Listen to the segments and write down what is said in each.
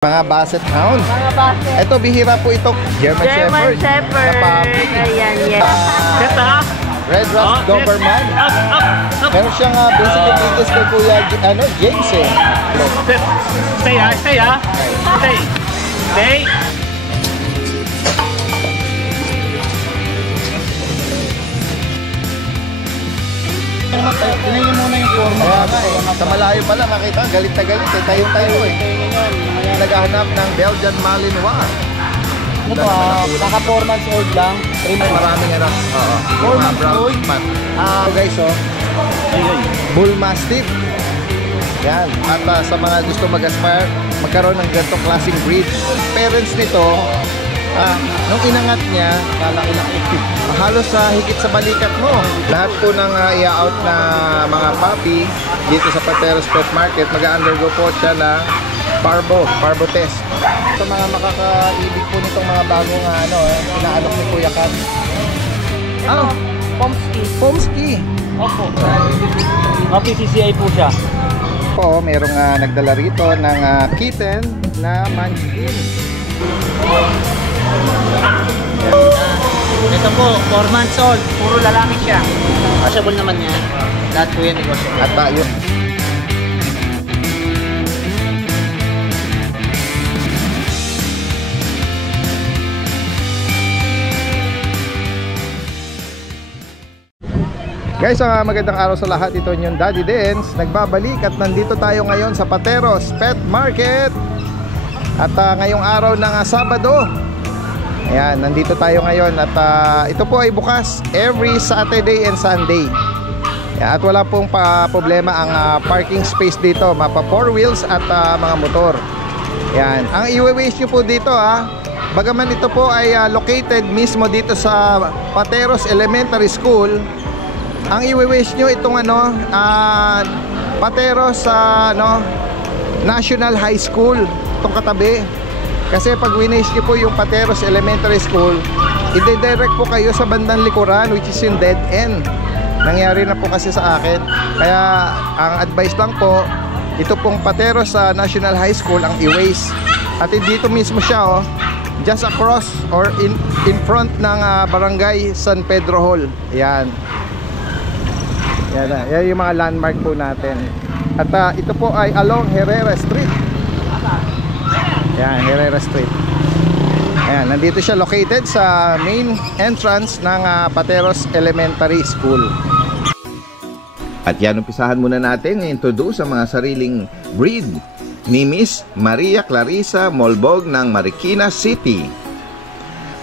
Mga Basset Hound. Mga Basset. Ito, bihira po itong German Shepherd. Ayan, yes. Red Rust Doberman. Meron siyang basic ingredients kay Kuya James eh. Stay. Tingnan niyo muna yung forma. Sa malayo pa lang, nakita, galit na galit eh. Tayo eh. Naghahanap ng Belgian Malinois. Ito naka 4 months old lang. 3 months. Maraming ano. 4 months old. Guys, Bull Mastiff. Yan. At sa mga gusto mag-aspire, magkaroon ng ganitong klaseng breed. Parents nito, nung inangat niya, halos higit sa balikat mo. Lahat po ng i-out na mga puppy dito sa Pateros Pet Market, mag-undergo po siya ng parvo test. Sa mga makakaibig po nitong mga bagong inaalok ni Kuya Kat. Pomsky. Opo. PCCI po siya. Po, merong nagdala rito ng kitten na munchkin. Ito po, 4 months old. Puro lalaki siya. Possible naman yan. Lahat po yan negosyo. At yun. Guys, magandang araw sa lahat. Ito yung Daddy Dance. Nagbabalik at nandito tayo ngayon sa Pateros Pet Market. At ngayong araw ng Sabado. Ayan, nandito tayo ngayon. At ito po ay bukas every Saturday and Sunday. Ayan, at wala pong problema ang parking space dito. Mapa 4 wheels at mga motor. Ayan, ang i-waste nyo po dito bagaman ito po ay located mismo dito sa Pateros Elementary School. Ang i-waste nyo itong Pateros National High School, itong katabi. Kasi pag winaste nyo po yung Pateros Elementary School, i-direct po kayo sa bandang likuran, which is yung dead end. Nangyari na po kasi sa akin. Kaya ang advice lang po, ito pong Pateros National High School ang i-waste. At dito mismo siya just across or in front ng Barangay San Pedro Hall. Yan. Yan yung mga landmark po natin. At ito po ay along Herrera Street. Yan, Herrera Street. Ayan, nandito siya located sa main entrance ng Pateros Elementary School. At yan, umpisahan muna natin i-introduce ang mga sariling breed ni Miss Maria Clarissa Molbog ng Marikina City.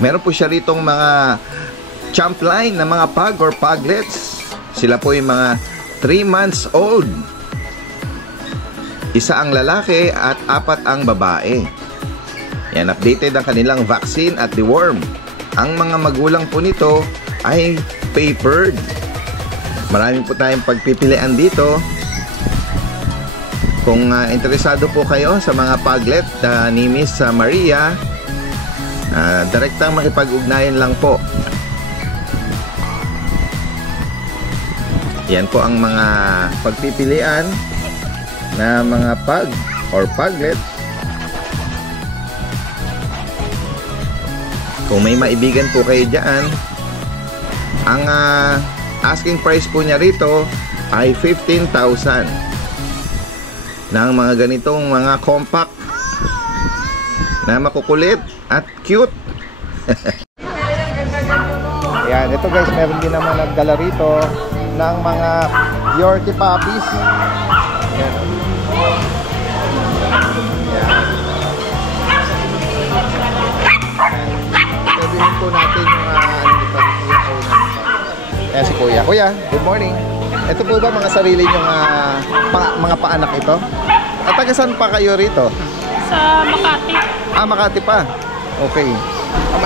Meron po siya ritong mga champ line na mga pug or puglets. Sila po yung mga 3 months old. Isa ang lalaki at 4 ang babae. Yan, updated ang kanilang vaccine at deworm. Ang mga magulang po nito ay papered. Marami po tayong pagpipilian dito. Kung interesado po kayo sa mga puglet ni Miss Maria, direktang makipag-ugnayan lang po. Yan po ang mga pagpipilian na mga pug or puglet. Kung may maibigan po kayo dyan, ang asking price po niya rito ay 15,000 ng mga ganitong mga compact na makukulit at cute. Yan, ito guys, meron din naman nagdala rito ng mga Yorkie puppies. Yan. Sabihin po natin yung si Kuya. Kuya, good morning. Ito po ba mga sarili nyong mga paanak ito? At taga saan pa kayo rito? Sa Makati. Makati pa. Okay.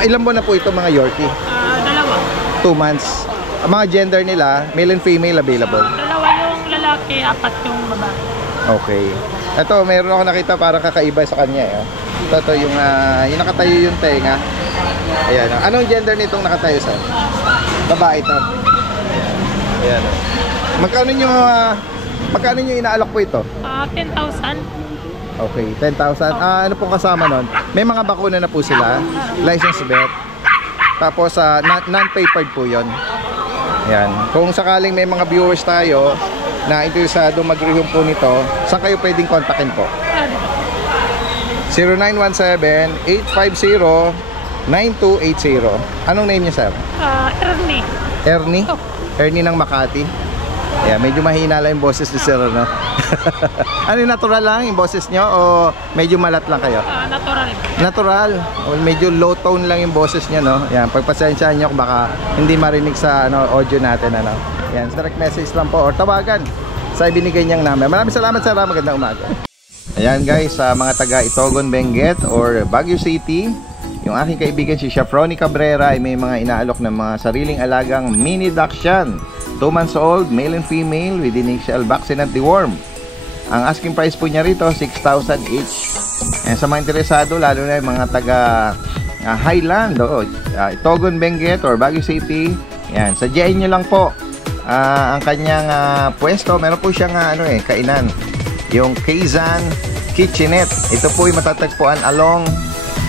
Ilan buwan na po ito mga Yorkie? 2. 2 months. Ang mga gender nila, male and female available? 2 yung lalaki, 4 yung babae. Okay. Ito, meron ako nakita parang kakaiba sa kanya. Ito yung nakatayo yung tenga. Ayan. Anong gender nitong nakatayo sa? Babae ito. Ayan. Magkano nyo inaalok po ito? 10,000. Okay, 10,000. Ano pong kasama nun? May mga bakuna na po sila. License vet. Tapos non-papered po yon. Yan. Kung sakaling may mga viewers tayo na interesado mag-rehome po nito, saan kayo pwedeng kontakin po? 0917-850-9280. Anong name niya, sir? Ernie. Ernie? Ernie ng Makati. Yeah, medyo mahina lang yung boses ni sir, no? Ano yung natural lang yung boses nyo o medyo malat lang kayo? Natural. Natural. O medyo low tone lang yung boses nyo, no? Yan, pagpasensyahan nyo baka hindi marinig sa audio natin, ano? Yan, direct message lang po or tawagan sa ibinigay niyang number. Maraming salamat, sir. Magandang umaga. Ayan guys, sa mga taga Itogon, Benguet or Baguio City, yung aking kaibigan si Chef Ronnie Cabrera ay may mga inaalok ng mga sariling alagang mini Dachshund, 2 months old, male and female with initial vaccine at deworm. Ang asking price po niya rito 6,000 each. And sa mga interesado, lalo na yung mga taga Highland, Itogon, Benguet or Baguio City, yan, sadyain nyo lang po ang kanyang pwesto. Meron po siyang kainan, yung Kaisan Kitchenette. Ito po ay matatagpuan along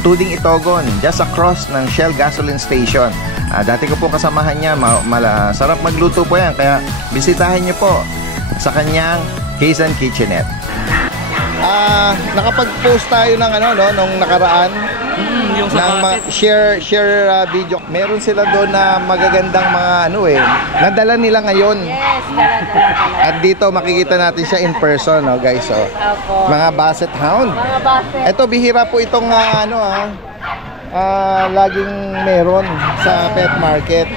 Tuding Itogon, just across ng Shell Gasoline Station. Dati ko po kasamahan niya, sarap magluto po yan, kaya bisitahin niyo po sa kanyang Kaisan Kitchenette. Nakapag-post tayo ng nung nakaraan Yung sa share video. Meron sila doon na magagandang mga nadala nila ngayon. Yes, dala. At dito makikita natin siya in person, guys. Opo. Mga Basset Hound. Mga basset. Ito bihira po itong laging meron sa pet market.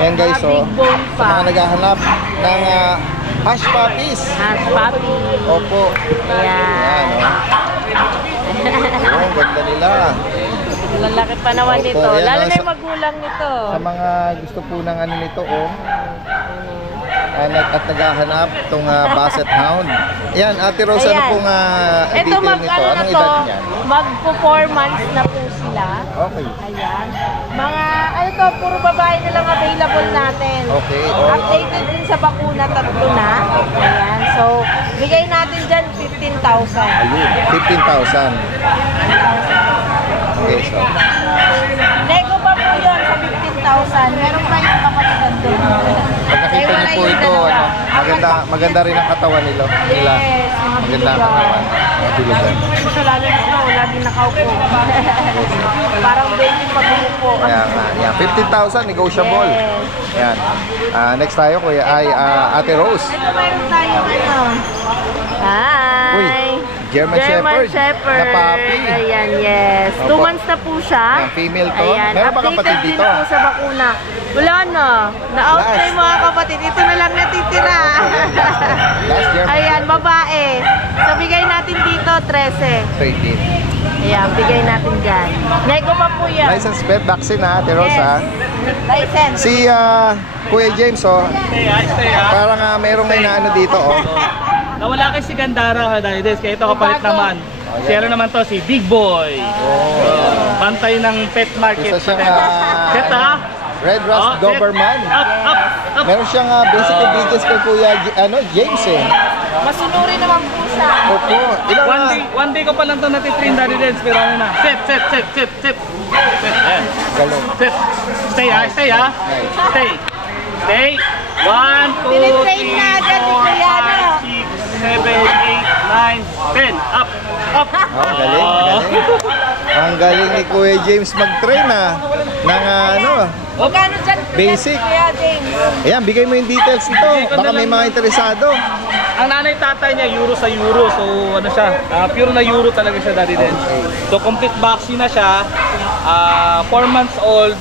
Yan guys, Big bone sa mga naghahanap ng hush puppies. Hash puppy. Opo. Ayan. Ang ganda nila. Lalaki pa naman Opo, nito. ayan, Lalo na sa- yung magulang nito. Sa mga gusto po ng nito, at naghahanap itong Basset Hound. Ayan, Ate Rose, ano Ayan. pong Ito detail nito? ano na Anong to, edad niyan? magpo 4 months na po sila. Okay. Ayan. Mga, puro babae na lang available natin. Okay. Updated din sa bakuna, 3 na. Ayan. So, bigay natin dyan 15,000. Ayun, 15,000. Okay, so. Nego pa po yun sa 15,000. Meron pa yung kapatitan doon. Pag nakita niyo po ito, maganda rin ang katawan nila. Yes, mga Maganda ang katawan. Mga bilugan. Ito lalo nito, lagi nakaupo. Parang baby pag-umupo. Kaya nga, yan. 15,000, negotiable. Yes. Yan. Next tayo, kuya, ay Ate Rose. Ito meron tayong Hi! Uy, German Shepherd na puppy. Ayan, yes. 2 Opo. months na po siya. Yan, female to. Ayan, Meron pa kapatid updated din dito? po sa bakuna. Wala na. Na-out Last. na yung mga kapatid. Ito na lang natitira. Last German Ayan, babae. So, bigay natin dito, 13. 13. Ayan, bigay natin dyan. Nego pa po yan. License pet vaccine Ate Rose, Yes. License. Si Kuya James, Stay. parang merong may dito, Nawala kay si Gandara dahil kaya ito kapalit Bago. naman. Si ano naman to, si Big Boy. Bantay ng pet market. Isa siyang Set Red Rust Doberman. Up. Meron siyang basic obedience kay Kuya James Masunuri naman po siya. Opo. One day ko pa lang ito natitrain Daddy Dance, pero ano na. Set. Ayan. Galong. Set. Stay. Stay. 1, 2, 3, 4, 5, 6, 7, 8, 9, 10. Up. Galing. Ang galing ni Kuya James mag-train ng Magkano dyan? Basic. Kuya James. Ayan, bigay mo yung details nito. Baka may mga interesado. Ang nanay tatay niya, euro sa euro. So, ano siya, pure na euro talaga siya, Daddy Dance. So, complete vaccine na siya. 4 months old.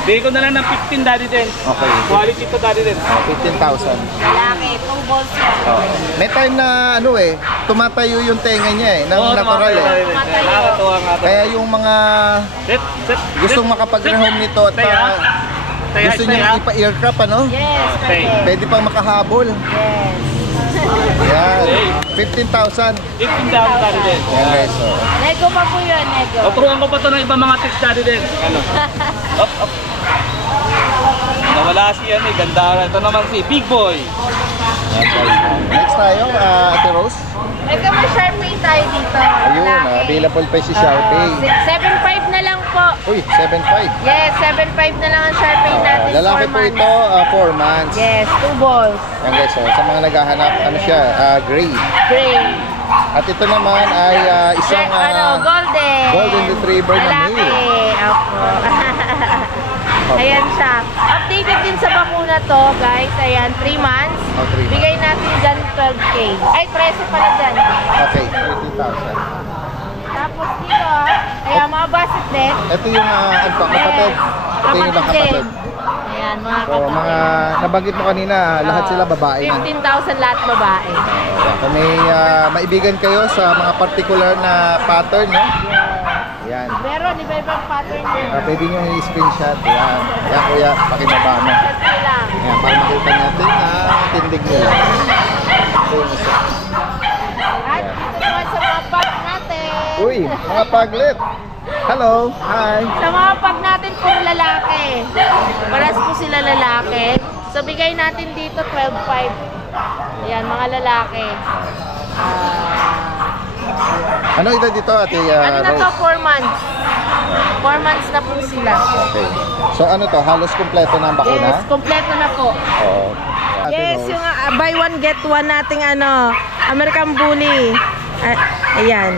Bigay ko na lang ng 15, Daddy Dance. Okay. Quality to, Daddy Dance. 15,000. Lalaki, 2 balls yan. May time na tumatayo yung tenga niya ng natural Nakakatuwa nga to. Kaya yung mga Set. gustong makapag-rehome nito at gusto niya ipa-aircraft Yes, Stay. pwede. pwede pang makahabol. Yes. Yan. 15,000. 15,000, Daddy Dance. Yan guys. Nego pa po yun, nego. Tuturuan ko pa to ng ibang mga tricks, Daddy Dance. Up. Nawala si Gandara. Ito naman si Big Boy. Yan, guys. Next tayo, Ate Rose. Ito may Sharpay tayo dito. Ayun, Lalaki. available pa si Sharpay. 7.5 na lang po. Uy, 7.5. Yes, 7.5 na lang ang Sharpay natin. Lalaki 4 po months. ito, 4 months. Yes, 2 balls. Yan guys, sa mga naghahanap, ano siya, gray. Gray. At ito naman ay isang golden retriever na lalaki. male. Opo. Ayan siya. Updated din sa bakuna to, guys. Ayan, 3 months. Oh, 3 months. Bigay natin dyan 12K. Ay, 13 pala dyan. Okay, 30,000. Tapos dito, ayan, mga basset net. Ito yung kapatid. Ito yung ibang kapatid. Ayan, mga So, kapatid. mga nabanggit mo kanina, lahat sila babae na. 15,000 lahat babae. Kung may maibigan kayo sa mga particular na pattern, no? Yan. Meron, iba-ibang pattern din. Pwede nyo i-screenshot. Yan. Yan kuya, pakibaba mo. Tatlo lang. Yan, para makita natin na tindig nila. Ito yung isa. At dito naman sa mga pag natin. Uy, mga paglet. Hello. Hi. Sa mga pag natin, puro lalaki. Paras po sila lalaki. So, bigay natin dito 12.5. Ayan, mga lalaki. Ano edad dito, Ate Ano na to? Rose? 4 months. 4 months na po sila. Okay. So ano to, halos kumpleto na ang bakuna? Yes, kompleto na po. Oo. Ate Yes, Rose. yung buy one get one nating American Bully. Ayan.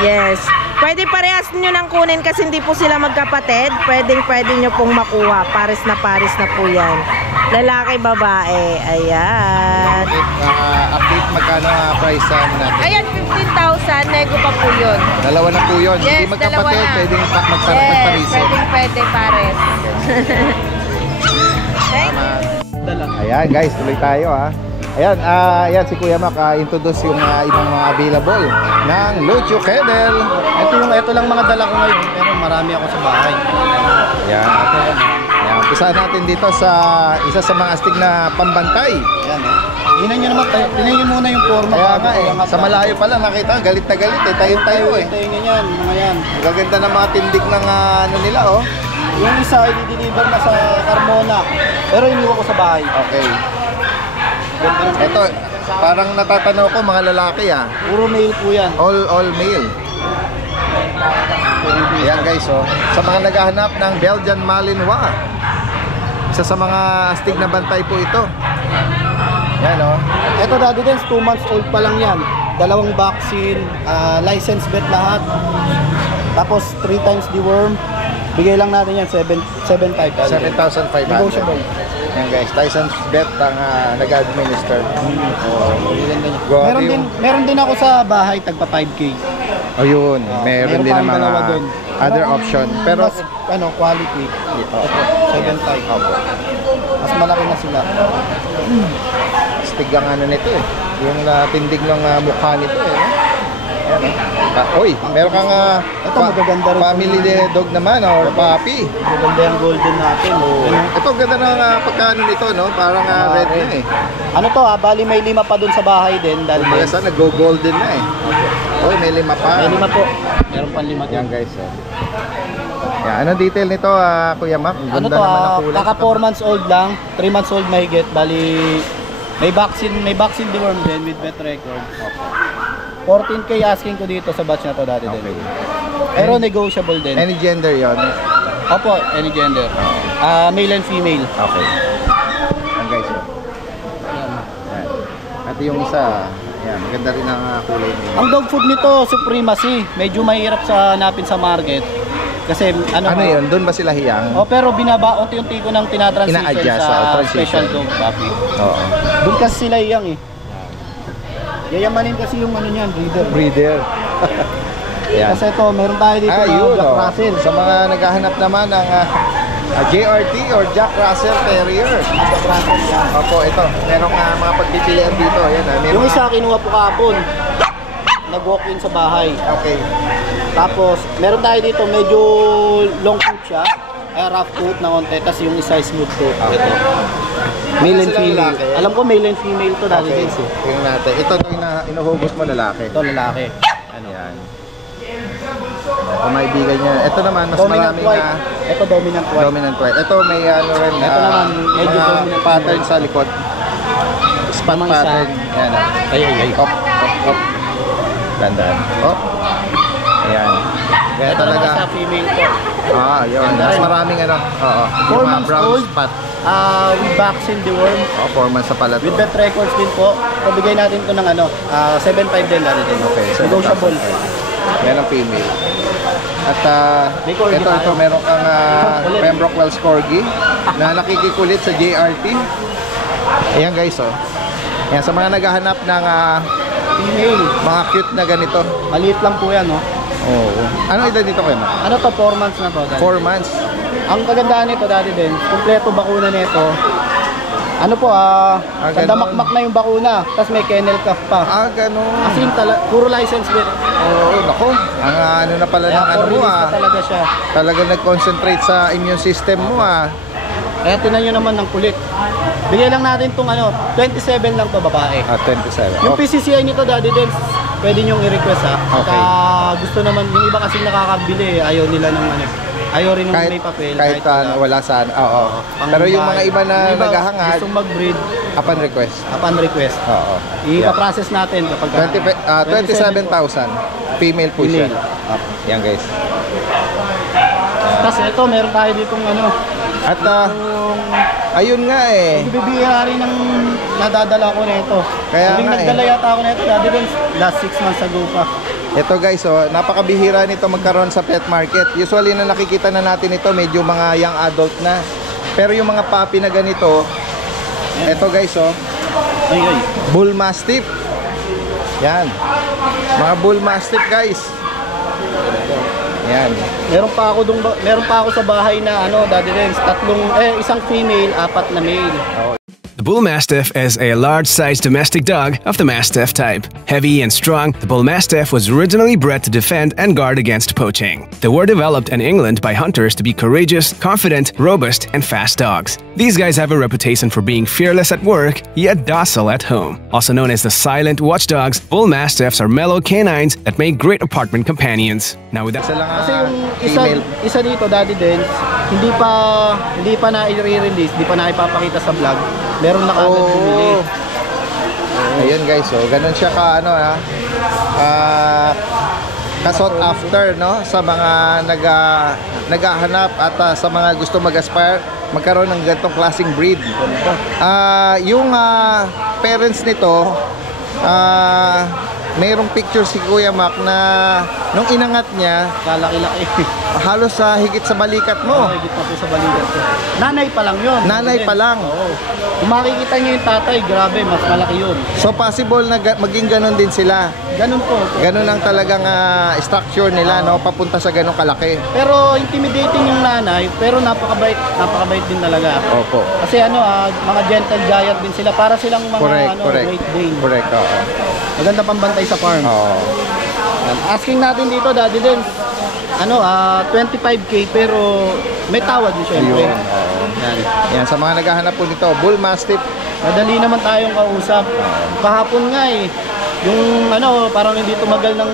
Yes. Pwede parehas nyo nang kunin kasi hindi po sila magkapatid. Pwede nyo pong makuha. Pares na po yan. Lalaki, babae. Ayan. Update magkano ang price natin? Ayan, 15,000. Nego pa po yun. Dalawa na po yun. Yes, Hindi dalawa magkapatid, na. pwedeng Yes, magparisin. pwede pares. Thank you. Ayan guys, tuloy tayo ha. Ayan, ayan si Kuya Mac introduce yung ibang mga available ng Lucio Kennel. Ito lang mga dala ko ngayon, pero marami ako sa bahay. Ayan. Ayan, umpisahan natin dito sa isa sa mga astig na pambantay. Yan Tingnan nyo naman, tingnan nyo muna yung forma. Kaya nga sa malayo pa lang nakita, galit na galit tayo eh. Tayo nyo yan, mga yan. Gaganda ng mga tindig ng ano nila oh. Yung isa, i-deliver na sa Carmona. Pero iniwan ko sa bahay. Okay. Ito, parang natatanaw ko mga lalaki Puro male po yan. All male. Ayan guys oh. Sa mga naghahanap ng Belgian Malinois. Isa sa mga astig na bantay po ito. Yan oh. Ito Daddy Dance, 2 months old pa lang yan. 2 vaccine, license vet lahat. Tapos 3 times deworm. Bigay lang natin yan, 7,500. 7,500. Negotiable. Yan guys, Tyson's Bet ang nag-administer. Meron din ako sa bahay, tagpa 5K. Ayun, meron din pa ang ang dalawa mga dun. other option. Pero mas, quality. Ito, 7,500. Mas malaki na sila. astig ang ano nito eh. Yung tindig ng mukha nito eh. Ayan oh. Uy, meron kang Ito, magaganda rin. family dog naman or puppy. Maganda yung golden natin. Ito ganda ng pagkano nito no? Parang red na eh. Ano to bali may 5 pa dun sa bahay din. Dahil Kaya sana go-golden na eh. Uy, may 5 pa. may 5 po. Meron pang 5 Yan guys. Yan, ano detail nito Kuya Mac? Ang Ano ganda to, naman ng kulay. kaka 4 months old lang, 3 months old mahigit, bali may vaccine deworm din with vet record. 14K asking ko dito sa batch na to dati din. Okay. Pero negotiable din. Any gender yon? Opo, any gender. Male and female. Okay. Yan guys. Yan. At yung isa, yan, maganda rin ang kulay nito. Ang dog food nito, supremacy. Medyo mahirap sa hanapin sa market. Kasi Ano yun? Doon ba sila hiyang? pero binaba unti-unti ko nang tinatransition Ina-adjust, sa transition. special dog puppy. Oo. Doon kasi sila iyang Yayamanin kasi yung niyan, breeder. Breeder. Yan. Kasi ito, meron tayo dito na Yun, Jack oh. Russell. Sa mga naghahanap naman ng JRT or Jack Russell Terrier. Jack Russell yan. Opo, ito. Merong mga pagpipilian dito. Yan, may Yung mga- isa kinuha po kahapon. Nag-walk-in sa bahay. Okay. Tapos, meron tayo dito, medyo long coat siya. Rough coat na konti. Tapos yung isa smooth coat. Ito. Male and Sila female. lalaki? Alam ko male and female to dati Okay. din. Tingnan natin. Ito yung inuhugot mo lalaki. Ito lalaki. Ano yan? O maibigan niya. Ito naman, mas Dominant maraming white. Ito dominant white. dominant white. Ito may ano rin. Ito naman, medyo mga dominant pattern sa likod. spot Mga isa. pattern. Yan. Ay. Op. Gandaan. Op. Ayan. Kaya Ito talaga. naman sa female ko. Yun. Ganda Mas rin. maraming ano. Oo. 4 Yung mga months brown old. spot. We vaccine the worm. 4 months sa pala to. With vet records din po. Pabigay natin ito ng 7.5 din dati din. Okay. Negotiable. Yan ang female. At May corgi ito, tayo. meron kang Ulit. Pembroke Wells Corgi na nakikikulit sa JRT. Ayan guys, oh. Ayan, sa mga naghahanap ng Female. mga cute na ganito. Maliit lang po yan, no? Oo. Ano edad dito kayo? Ano to, 4 months na to. Dati. 4 months. Ang kagandahan nito dati din, kumpleto bakuna nito. Ano po, ganun. kandamakmak na yung bakuna, tapos may kennel cuff pa. Ganun. As in, puro license vet. Oo, nako. Ang ano na pala ng ano mo, release na talaga siya. Talaga nag-concentrate sa immune system mo, Kaya tinan nyo naman ng kulit. Bigay lang natin itong 27 lang to babae. 27. Yung PCCI nito, Daddy Dens, pwede nyong i-request Okay. Gusto naman, yung iba kasi nakakabili, ayaw nila ng ayaw rin ng may papel. Kahit wala saan. Oo. Pero yung mga iba na naghahangad, gustong mag-breed, upon request. upon request. Oo. Ipa-process natin kapag 27,000. Female po siya. Female. Yan guys. Tapos ito, meron tayo ditong At ayun nga bibigyan rin ng nadadala ko nito. Kaya Huling nga nagdala yata ako nito, Daddy Dens, last 6 months ago pa. ito guys, napakabihira nito magkaroon sa pet market. Usually na nakikita na natin ito, medyo mga young adult na. Pero yung mga puppy na ganito, ito guys, Ay. Bull Mastiff. Yan. Mga Bull Mastiff guys. Yan. Meron pa ako sa bahay na Daddy Dens, isang female, 4 na male. The Bull Mastiff is a large-sized domestic dog of the Mastiff type. Heavy and strong, the Bull Mastiff was originally bred to defend and guard against poaching. They were developed in England by hunters to be courageous, confident, robust, and fast dogs. These guys have a reputation for being fearless at work, yet docile at home. Also known as the silent watchdogs, Bull Mastiffs are mellow canines that make great apartment companions. Now with that... Isa lang Kasi yung female. isa dito, Daddy Dens, hindi pa na i-release, hindi pa na ipapakita sa vlog. Meron na kagad bumili. Ayun guys, ganun siya ka kasot after sa mga naghahanap at sa mga gusto mag-aspire magkaroon ng ganitong klaseng breed. Yung parents nito, mayroong picture si Kuya Mac na nung inangat niya, Kalaki-laki. halos higit sa balikat mo. Higit na po sa balikat ko. Nanay pa lang yun. Nanay pa lang. Oo. Kung makikita nyo yung tatay, grabe, mas malaki yun. So possible na maging ganun din sila. Ganun po. Ganun ang talagang structure nila, papunta sa ganung kalaki. Pero intimidating yung nanay, pero napakabait din talaga. Opo. Kasi mga gentle giant din sila, para silang mga Correct. Great Dane. Correct, oo. Maganda pambantay sa farm. Oo. Asking natin dito, Daddy Dens, 25k, pero may tawad din syempre. Ayun. Yan. Yan, sa mga naghahanap po nito, Bull Mastiff. Madali naman tayong kausap. Kahapon nga yung parang hindi tumagal ng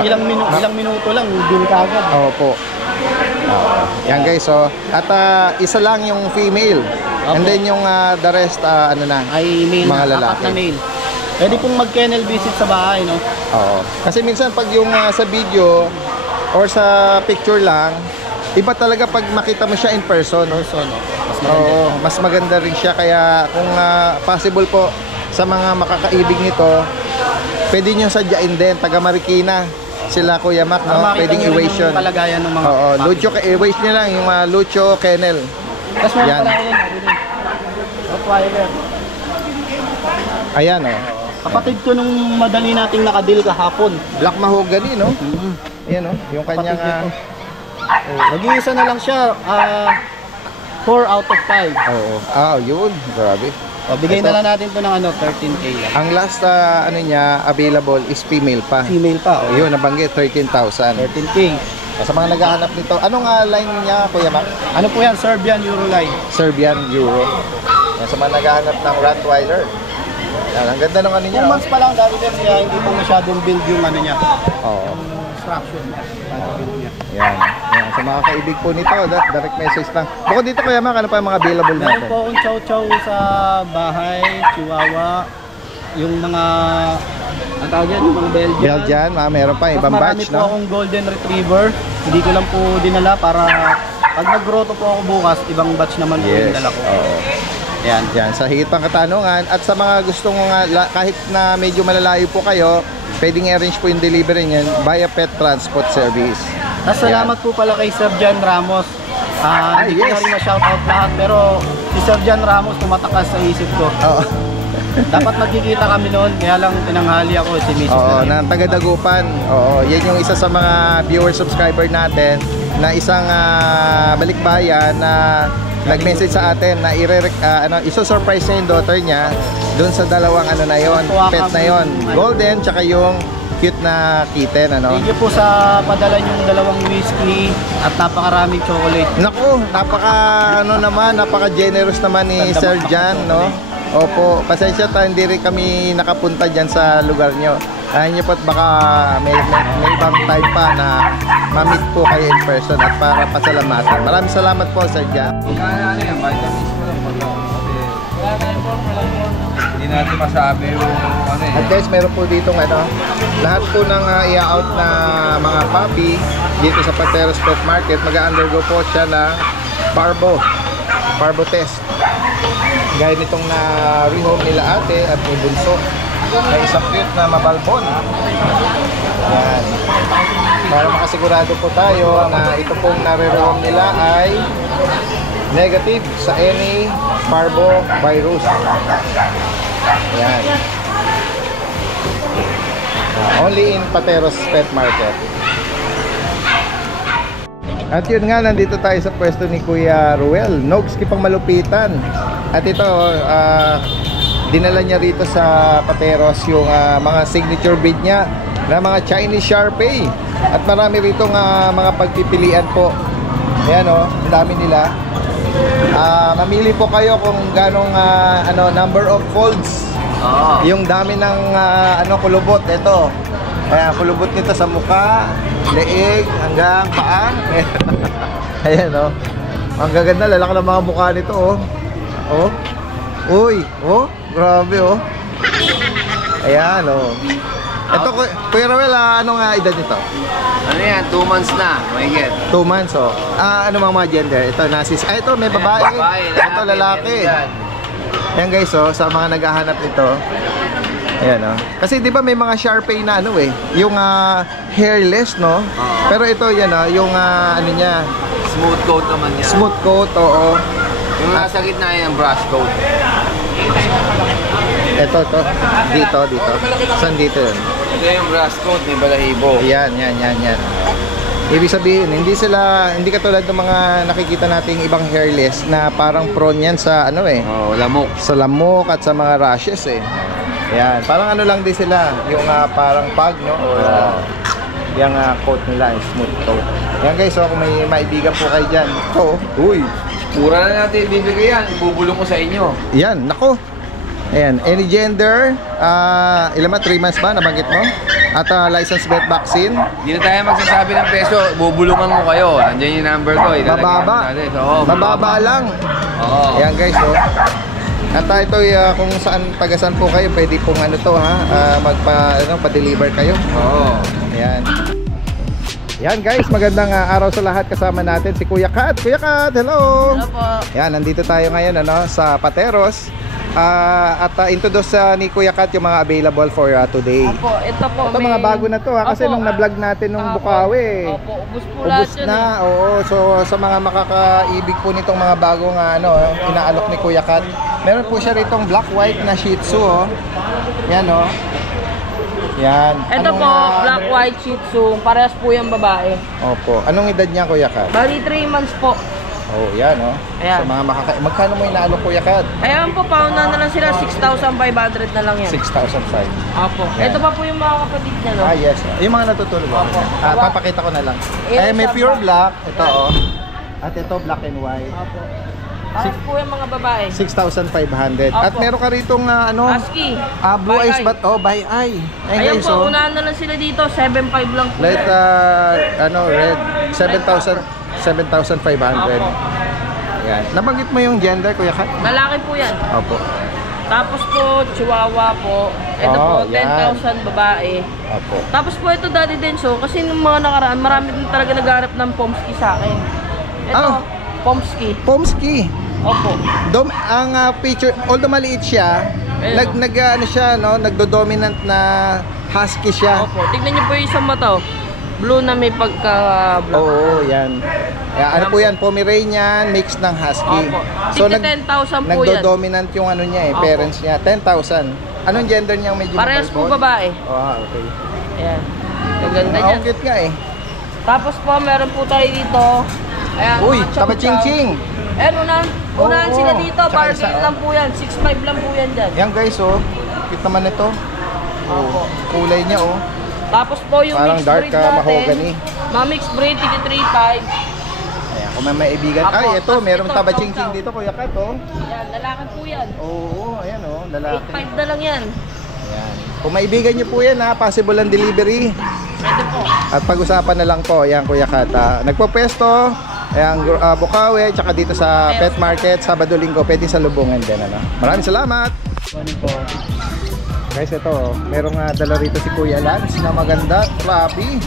ilang minuto lang, dun ka agad. Opo. Yan guys, at isa lang yung female. And then yung the rest, Ay male, mga na, lalaki. 4 na male. Pwede pong mag-kennel visit sa bahay, no? Oo. Kasi minsan pag yung sa video or sa picture lang, iba talaga pag makita mo siya in person. Mas maganda. Oo, mas maganda rin siya. Kaya kung possible po sa mga makakaibig nito, pwede nyo sadyain din, taga Marikina sila Kuya Mac, pwedeng i-waste yun. Palagayan ng mga Oo, puppy. Lucho, i-waste nyo lang yung Lucho Kennel. Tapos meron Yan. pala ko yun. Rottweiler. Ayan, Kapatid ko nung madali nating nakadil kahapon. Black mahogany, no? Ayan, yung kanyang Kapatid nito. Nag-iisa na lang siya, 4 out of 5. oo. Yun, grabe. Bigay Ito. na lang natin to ng 13k lang. Ang last niya available is female pa. Female pa, Yun, nabanggit 13,000. 13k. Sa mga naghahanap nito, anong line niya, Kuya Mac? Ano po yan? Serbian Euroline. Serbian Euro. Yan, sa mga naghahanap ng Rottweiler. Yan, ang ganda ng ano niya. 2 months pa lang, dati din kaya hindi pa masyadong build yung niya. Oo. extraction niya. Body niya. Yan. Yan. Sa mga kaibig po nito, direct message lang. Bukod dito Kuya Mac, ano pa yung mga available Meron natin? po akong chow chow sa bahay, Chihuahua, yung mga, ang tawag yan, yung mga Belgian. Belgian, meron pa ibang Marami batch, po no? akong Golden Retriever. Hindi ko lang po dinala para pag nag-grotto po ako bukas, ibang batch naman po yung Yes. dala ko. Oo. Yan. Yan, sa higit pang katanungan at sa mga gustong kahit na medyo malalayo po kayo, pwedeng i-arrange po yung delivery niyan via pet transport service. Salamat po pala kay Sir Jan Ramos. Hindi ko yes. na rin ma-shoutout lahat, pero si Sir Jan Ramos tumatakas sa isip ko. Oo. Dapat magkikita kami noon, kaya lang tinanghali ako si Mrs. Oo, na ng taga-Dagupan. Oo, yan yung isa sa mga viewer subscriber natin na isang balikbayan na nag-message sa atin na iso-surprise niya yung daughter niya doon sa dalawang na yon, pet na yon, golden tsaka yung cute na kitten, Thank you po sa padala yung dalawang whiskey at napakaraming chocolate. Naku, napaka-generous naman ni Sir Jan, no? Opo, pasensya ta, hindi rin kami nakapunta dyan sa lugar nyo. Ayaw nyo po't baka may ibang time pa na ma-meet po kayo in person at para pasalamatan. Maraming salamat po, Sir Jan. Hindi natin masabi yung At guys, meron po dito lahat po ng i-out na mga puppy dito sa Pateros Pet Market, mag-undergo po siya ng parvo test. Gaya nitong na rehome nila ate at may bunso. May isang cute na mabalbon. Yan. Para makasigurado po tayo na ito pong nare-rehome nila ay negative sa any parvo virus. Yan. Only in Pateros Pet Market. At yun nga, nandito tayo sa pwesto ni Kuya Ruel, Nogski pang malupitan. At ito, dinala niya rito sa Pateros yung mga signature breed niya na mga Chinese Shar-Pei. At marami rito mga pagpipilian po. Ayan o, ang dami nila. Mamili po kayo kung ganong number of folds. Yung dami ng kulubot. Ito, kulubot nito sa mukha, leeg, hanggang paa. Ayan o. Ang gaganda, lalaki ng mga mukha nito o. Oh. Uy, oh, grabe oh. Ayan oh. Ito Kuya Ruel, ano nga edad nito? Ano yan? 2 months na. May get. 2 months oh. Ano mga gender? Ito nasis. Ito may babae. Ito lalaki. Ayan guys oh, sa mga naghahanap nito. Ayan oh. Kasi di ba may mga Shar-Pei na yung hairless no? Pero ito yan oh, yung niya. Smooth coat naman yan. Smooth coat, oo. Yung nasa gitna yan, brush coat. Ito. Dito. Saan dito yun? Ito yung brush coat, may balahibo. Yan. Ibig sabihin, hindi katulad ng mga nakikita nating ibang hairless na parang prone yan sa Lamok. sa lamok at sa mga rashes Yan, parang lang din sila, yung parang pug, no? Or yung coat nila, yung smooth coat. Yan guys, kung may maibigan po kayo dyan. Uy! Mura na natin ibibigay yan. Ibubulong ko sa inyo. Yan, nako. Ayan, any gender, ilan 3 months ba, nabanggit mo? At licensed vet vaccine. Hindi na tayo magsasabi ng peso. Bubulungan ko kayo. Nandiyan yung number ko. Mababa. Mababa lang. Oo. Ayan guys, At ito, kung tagasan po kayo, pwede pong pa-deliver kayo. Oo. Ayan. Yan guys, magandang araw sa lahat. Kasama natin si Kuya Kat. Kuya Kat, hello! Hello po. Yan, nandito tayo ngayon sa Pateros. At introduce ni Kuya Kat yung mga available for today. Opo, ito po. Ito mga bago na to kasi Opo, nung na-vlog natin nung Bukawi. Opo, ubos po lahat Ubus yun na, oo. So sa mga makakaibig po nitong mga bagong inaalok ni Kuya Kat. Meron po siya ritong black white na Shih Tzu Yan Yan. Ito po, black white Shih Tzu. Parehas po yung babae. Opo. Anong edad niya, Kuya Kat? Bali 3 months po. Oh, yan Ayan. Sa mga magkano mo inaalok, Kuya Kat? Ayan po, pauna na lang sila. 6,500 na lang yan. 6,500. Opo. Yan. Ito pa po yung mga kapatid niya, no? Yes. Yung mga natutulog. Opo. Papakita ko na lang. Ayan May siya, pure black. black. Ito At ito black and white. Opo. Para po yung mga babae. 6,500. At Opo. meron ka ritong ano? Husky. Blue By eyes eye. but by eye. Ayan guys, po, unahan na lang sila dito. 7.5 lang po. Light yan. red 7,500. Ayan. Nabanggit mo yung gender, Kuya Kat? Lalaki po yan. Opo. Tapos po, chihuahua po. Ito Oh, po, yan. 10,000 babae. Opo. Tapos po ito, Daddy Denso, kasi nung mga nakaraan, marami din talaga nagharap ng Pomsky sa akin. Ito, Ah. Pomsky. Pomsky. Opo. Ang feature, although maliit siya, Ayun. ano siya, no, nagdo-dominant na husky siya. Opo. Tignan niyo po yung isang mata. Oh. Blue na may pagka-black. Oo, yan. Ano po yan? Pomeranian mix ng husky. Opo. So, 10,000 po yan. nagdo-dominant yung ano niya Opo. parents niya. 10,000. Anong gender niya medyo Parehas po mabalbon? babae. Okay. Ayan. Gaganda niya. Ang cute nga eh. Tapos po, meron po tayo dito. Ayan, Uy, mga chow-chow. taba-ching-ching. Ayan, unahan Oo. sila dito. Tsaka Barbie isa, oh. lang po yan. 6.5 lang po yan dyan. Yan guys, oh. Cute naman ito. Opo. Kulay niya, oh. Tapos po yung Parang mixed dark, breed natin. mahogany. Mga mixed breed, 3.5. Ayan, kung may maibigan. Apo, Ay, ito, tapos merong ito, taba-ching-ching chow-chow. dito, Kuya Kat, oh. Yan, lalaki po yan. Oo, ayan, oh. Lalaki. 8.5 na lang yan. Ayan. Kung maibigan niyo po yan, ha, possible ang delivery. Pwede po. At pag-usapan na lang po, ayan Kuya Kat. Nagpo-pwesto, ayan, Bukawi, tsaka dito sa pet market, Sabado, Linggo, pwede sa Lubungan din. Ano? Maraming salamat! Guys, ito, merong dala rito si Kuya Lance na maganda, fluffy,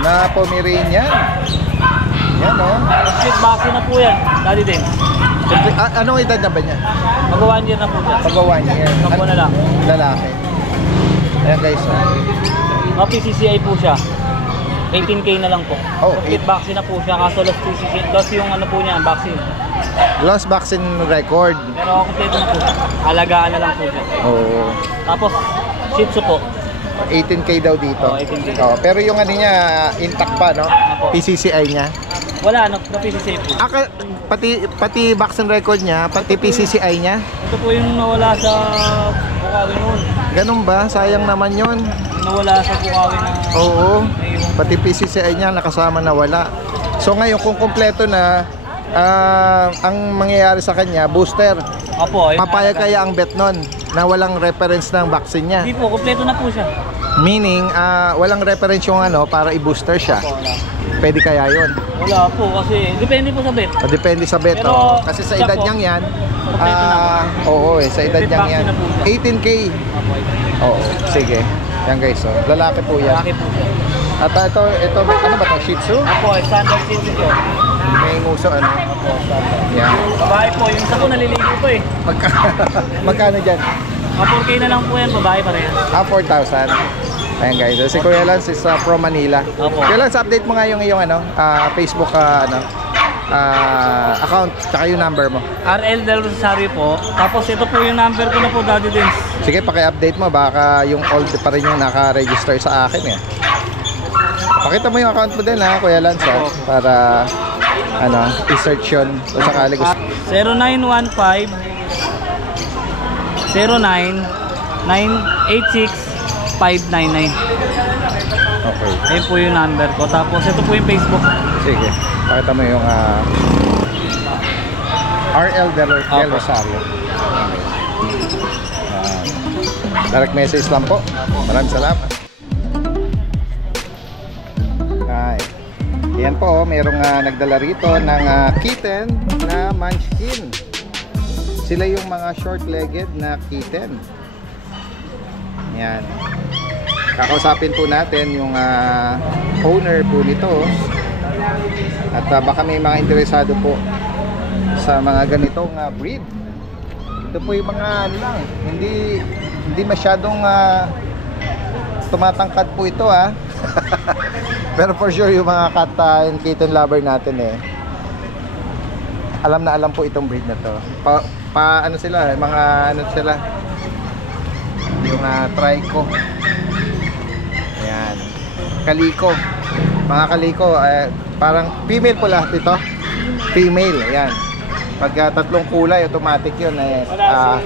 na Pomeranian. Yan, oh. Split vaccine na po yan, Daddy din. Anong edad na ba niya? Mag-1 year na po siya. Pag-1 year. Kapwa na lang. Lalaki. Ayan guys, oh. PCCI po siya. 18K na lang po. Oh, Split vaccine na po siya, kaso lost yung ano po niya, vaccine. Lost vaccine record. Pero kompleto na po siya. Alagaan na lang po siya. Oo. Tapos, Shih Tzu po. 18K daw dito. Oh, 18K. Oh, pero yung ano niya, intact pa, no? Apo. PCCI niya. Wala, na-PCCI po. Pati vaccine record niya, pati PCCI niya. Ito po yung nawala sa Bukawi noon. Ganun ba? Sayang naman yun. Nawala sa Bukawi na... Oo. Pati PCCI niya nakasama na wala. So ngayon kung kumpleto na, ang mangyayari sa kanya, booster. Opo. Papayag kaya ang vet nun na walang reference ng vaccine niya. Hindi po, kompleto na po siya. Meaning, walang reference yung ano para i-booster siya. Pwede kaya yun? Wala po, kasi depende po sa vet. Depende sa vet. Pero, Oh. Kasi sa siya edad po, niyang yan, kompleto na po. oo sa edad Complete niyang yan. vaccine na po siya. 18K. Opo, Oo, sige. Yan guys, oh. Lalaki po yan. Laki po siya. At ito, ano ba ito? Shih Tzu? Opo, standard Shih Tzu po. May nguso, ano? Yan. Babae po, yung isa po naliligo po eh. Magkano dyan? 4K na lang po yan, babae pa rin. 4,000. Ayan guys, si Kuya Lance is from Manila. Opo. Kuya Lance, update mo nga yung iyong Facebook account, tsaka yung number mo. RL Del Rosario po. Tapos ito po yung number ko na po, Daddy Dins. Sige, paki-update mo, baka yung old pa rin yung naka-register sa akin eh. Pakita mo yung account mo din ha, Kuya Lance, para i-search yun kung sakali gusto. 0915 09 986 599. Okay, Ayun po yung number ko. Tapos ito po yung Facebook. sige. Pakita mo yung RL Del Opo. Rosario. Direct message lang po. Maraming salamat. Ay. Yan po, merong nagdala rito ng kitten na munchkin. Sila yung mga short-legged na kitten. Yan. Kakausapin po natin yung owner po nito. At baka may mga interesado po sa mga ganitong breed. Ito po yung mga hindi masyadong tumatangkad po ito Pero for sure yung mga cat and kitten lover natin alam na alam po itong breed na to. Ano sila, mga ano sila, yung trico. Ayan, kaliko, mga kaliko, parang female po lahat ito. Female, ayan. Pag tatlong kulay, automatic yun,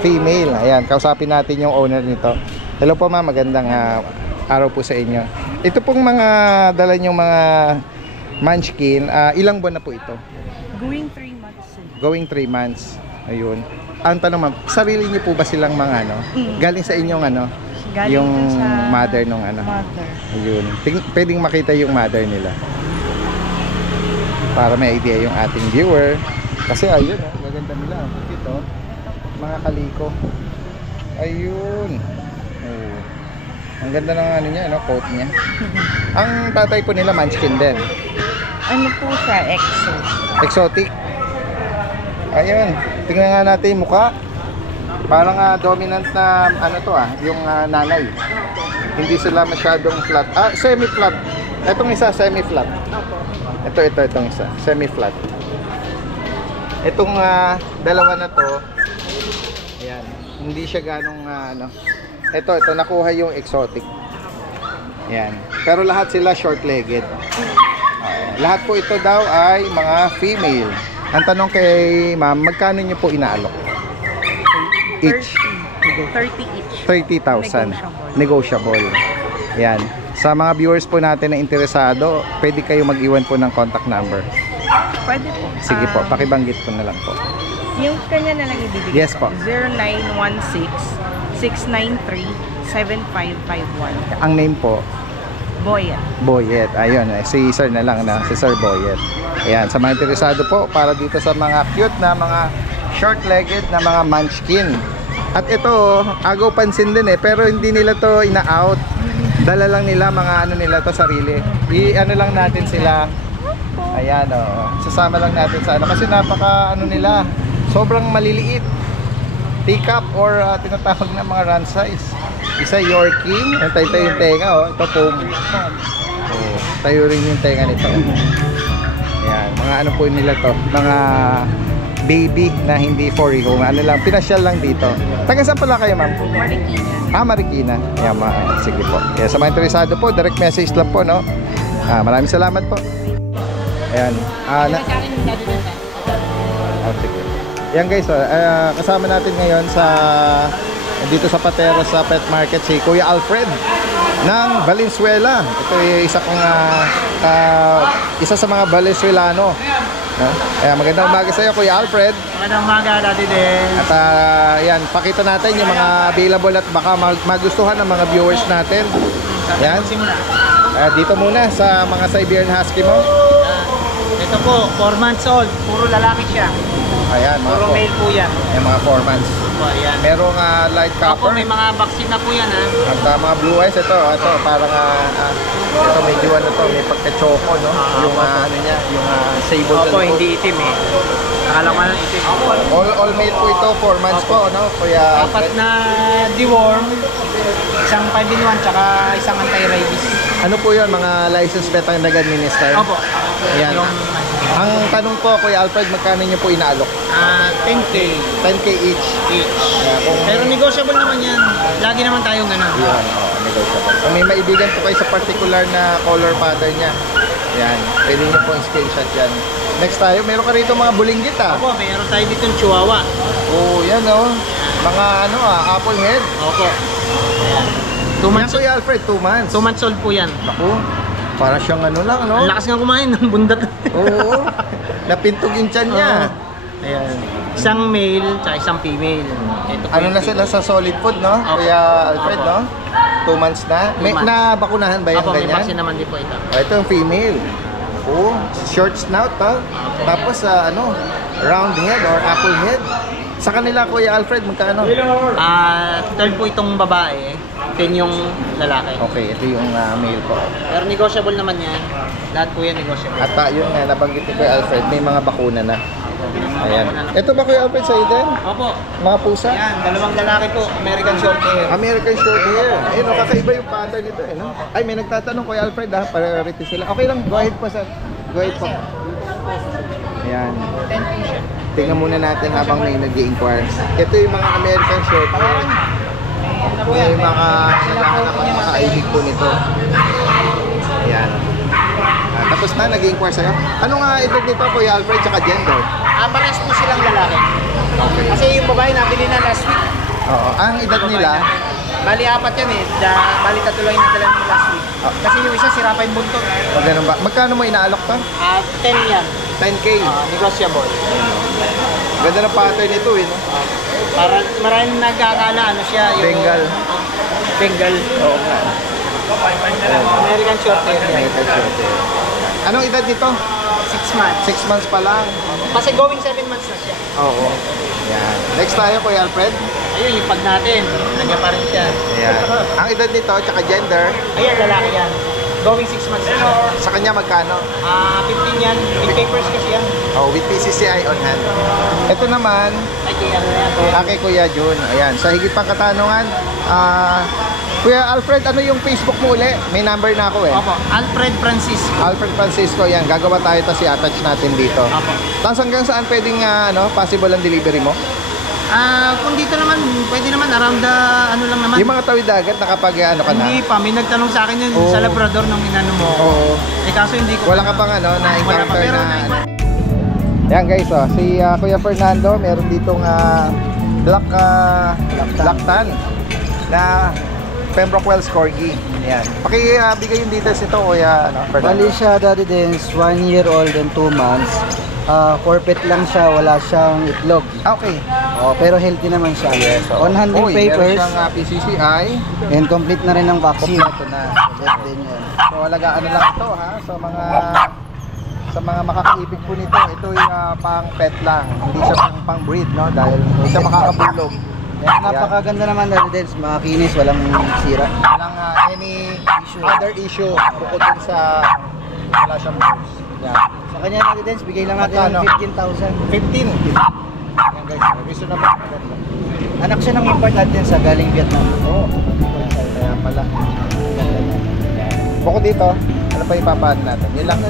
female. Ayan, kausapin natin yung owner nito. Hello po ma'am, magandang araw po sa inyo. Ito pong mga dala nyong mga munchkin, ilang buwan na po ito? Going 3 months. going 3 months. Ayun. Ang tanong ma'am, sarili niyo po ba silang mga ano? Galing sa inyong ano? Galing Yung dun sa mother nung ano? mother. Ayun. Pwedeng makita yung mother nila. Para may idea yung ating viewer. Kasi ayun, oh, maganda nila. Ito, mga kaliko. Ayun. Oh. Ang ganda ng ano niya, no, coat niya. Ang tatay po nila munchkin din. Ano po siya? Exo. Exotic. Ayun, tingnan nga natin yung mukha. Parang dominant na ano to yung nanay. Hindi sila masyadong flat. Semi-flat. Itong isa semi-flat. Itong isa, semi-flat. Itong dalawa na to, ayan, hindi siya ganong ano. Ito nakuha yung exotic. Ayan. Pero lahat sila short-legged. Lahat po ito daw ay mga female. Ang tanong kay ma'am, magkano niyo po inaalok? Each? 30 each. 30,000. Negotiable. Yan. Sa mga viewers po natin na interesado, pwede kayo mag-iwan po ng contact number. Pwede po. Sige po, pakibanggit ko na lang po. Yung kanya na lang ibibigay Yes po. 0916-693-7551. Ang name po? Boya. Boyet. Ayun, si Sir na lang na, si Sir Boyet. Ayan, sa mga interesado po, para dito sa mga cute na mga short-legged na mga munchkin. At ito, agaw pansin din pero hindi nila to ina-out. Dala lang nila, mga ano nila to sarili. I-ano lang natin sila. Ayan, sasama lang natin sa ano. Kasi napaka ano nila, sobrang maliliit. Teacup or tinatawag na mga run size. Isa Yorkie, tayo yung tenga, ito foam. Tayo rin yung tenga nito. Ayan, mga ano po nila to, mga baby na hindi for home. Ano lang, pinasyal lang dito. Taga saan pala kayo, ma'am? Marikina. Marikina. Ayan, sige po. Kaya sa mga interesado po, direct message lang po, no? Maraming salamat po. Ayan. Sige. Ayan guys, kasama natin ngayon dito sa Pateros sa Pet Market si Kuya Alfred ng Valenzuela. Ito ay isa sa mga Valenzuelano. Magandang umaga sa iyo, Kuya Alfred. Magandang umaga, Daddy din. At yan, pakita natin yung mga available at baka magustuhan ng mga viewers natin. Yan. Dito muna sa mga Siberian Husky mo. Ito po, 4 months old. Puro lalaki siya. Ayan, Puro male po yan. Ayan, mga 4 months. Po, ayan. Merong light Ako, copper. may mga vaccine na po yan, ha. At mga blue eyes, ito parang ito medyo ano to, may pagka-choco, no? Yung ano niya, yung sable. Opo, hindi itim eh. Akala ko na itim. All male po ito, 4 months po, no? Kuya Apat na deworm, isang 5-in-1, tsaka isang anti-rabies. ano po yun, mga licensed vet ang nag-administer? Opo. Ayan. Ang tanong po, Kuya Alfred, magkano niyo po inaalok? 10K 10K each. each. Kung Pero negotiable naman yan. Lagi naman tayong ganun. Yan, negotiable. Kung may maibigan po kayo sa particular na color pattern niya, yan, pwede niyo po screenshot yan. Next tayo, meron ka rito mga bulinggit Opo, mayroon tayo dito yung chihuahua. Oh, yan mga ano apple head. Opo. Ayan. 2 Yan months old. Kuya Alfred, 2 months. 2 months old po yan. Naku, para siyang ano lang, no? Ang lakas nga kumain ng bundat. Oo, napintog yung tiyan niya. Ayan. Isang male, tsaka isang female. Ito po Ano yung na sila sa solid food, no? Opo. Kuya Alfred, Opo. no? 2 months na. May 2 months. nabakunahan ba yung Opo, may ganyan? vaccine naman din po ito. Ito yung female. Oh, short snout, Tapos round head or apple head. Sa kanila, Kuya Alfred, magkano? 12 po itong babae, 10 yung lalaki. Okay, ito yung male po. Pero negotiable naman yan. Lahat po yan negotiable. At yun nga, nabanggit ni Kuya Alfred, may mga bakuna na. Ayan. Ito ba, Kuya Alfred, sa'yo din? Opo. Mga pusa? Yan, dalawang lalaki po, American Shorthair. American Shorthair. Ayun, kakaiba yung pattern nito, no? Ay, may nagtatanong, Kuya Alfred, priority sila. Okay lang, go ahead po, sir. Go ahead po. Ayan. Tingnan muna natin habang may nag-i-inquire. Ito yung mga American Shorthair. Ito yung mga naghahanap ang makaibig po nito. Ayan. Tapos na, nag-i-inquire sa'yo. Ano nga edad nito, Kuya Alfred, tsaka gender? Parehas po silang lalaki. Kasi yung babae nabili na last week. Oo. Ang edad nila, Bali 4 yan eh. Bali 3 lang yung nadala nila last week. Kasi yung isa sira pa yung buntot. o ganun ba? Magkano mo inaalok to? 10 yan. 10K. Negotiable. Ganda ng pattern nito eh, no? Para maraming nagkakala, ano siya, yung... Bengal. Bengal. Oo nga. American Shorthair. American Shorthair. Anong edad nito? 6 months. 6 months pa lang. Kasi going 7 months na siya. Oo. Yan. Next tayo, Kuya Alfred. Ayun, yung pag natin, nandiyan pa rin siya. Ayan. Ang edad nito, tsaka gender, Ayan, lalaki yan. Going 6 months na siya. sa kanya magkano? 15 yan. With papers kasi yan. Oh, with PCCI on hand. Ito naman, Ay, kaya ano yan. kay Kuya Jun. Ayan, sa higit pang katanungan, Kuya Alfred, ano yung Facebook mo uli? May number na ako eh. Opo, Alfred Francisco. Alfred Francisco, yan. Gagawa tayo, tapos i-attach natin dito. Opo. Tapos hanggang saan pwedeng possible ang delivery mo? Kung dito naman, pwede naman around the, ano lang naman. Yung mga tawid dagat, nakapag ano ka na? Hindi pa, may nagtanong sa akin yun Oo. sa Labrador nung inano mo. Oo. Kaso hindi ko. Wala ka pang Wala pa, na-encounter pero na... Yan guys, si Kuya Fernando, meron ditong black tan na Pembroke Wells Corgi. Yan. Pakibigay yung details nito, Kuya Fernando. Bali siya, Daddy Dens, 1 year old and 2 months. Forfeit lang siya, wala siyang itlog. Okay. Pero healthy naman siya. Yes, On hand yung Meron papers siyang PCCI. and complete na rin ang vaccine. Kompleto na. Complete din yan. So alagaan na lang ito ha sa mga makakaibig po nito. Ito ay pang pet lang. Hindi siya pang breed, no? Dahil hindi siya makakabulog. Yan, napakaganda naman, Daddy Dens. Makakinis, walang sira. Walang any other issue bukod dun sa wala siyang bones. Yan. Sa kanya, Daddy Dens, bigay lang natin Magkano? ng 15,000. 15. Yan guys, reasonable. Maganda. Anak siya ng import natin sa galing Vietnam. Oo. Kaya pala. Bukod dito, ano pa ipapahan natin? Yun lang.